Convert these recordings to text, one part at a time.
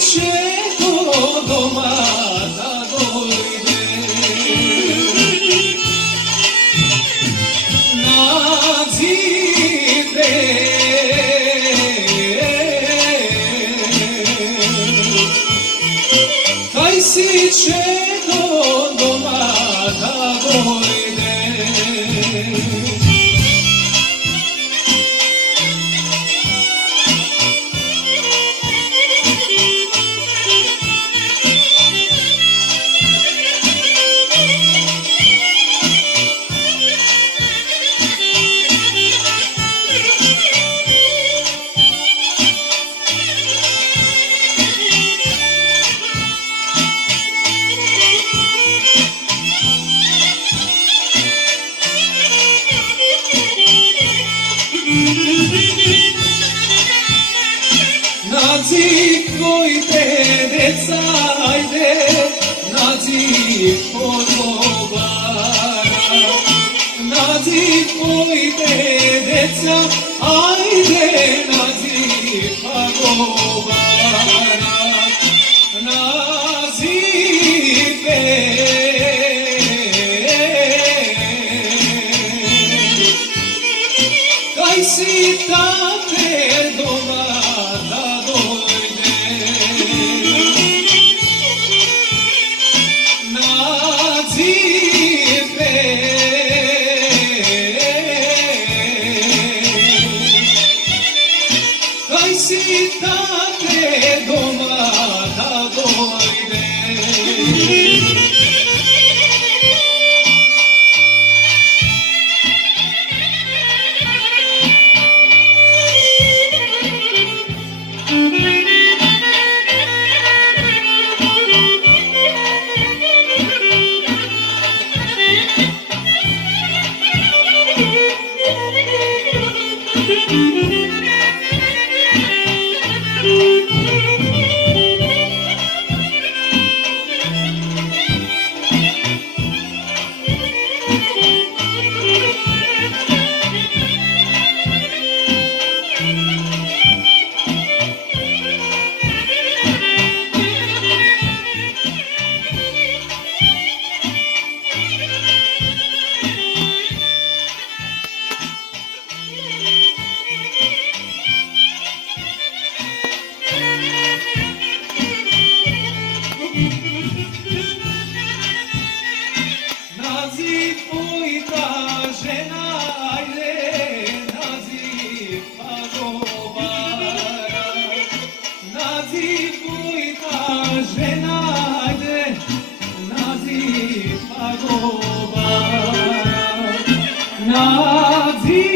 će do doma da dojde, nadzite, kaj si će do doma da dojde. Nadzikujte, deca, ajde, nadzikujte bara. Nadzikujte, deca, ajde, nadzikujte bara. Nadzipe, kaj si tate doma da dojde, nadzipe, kaj si tate doma da dojde. Nazipujta žena, ajde, nazipa govara. Nazipujta žena, ajde, nazipa govara. Nazipe,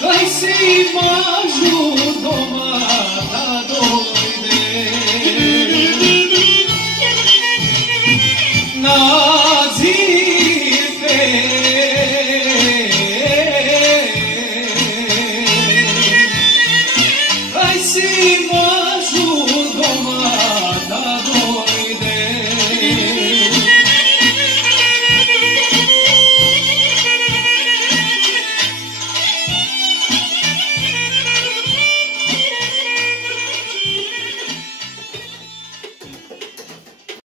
kaj si mažu doma da dojde, nadzipe.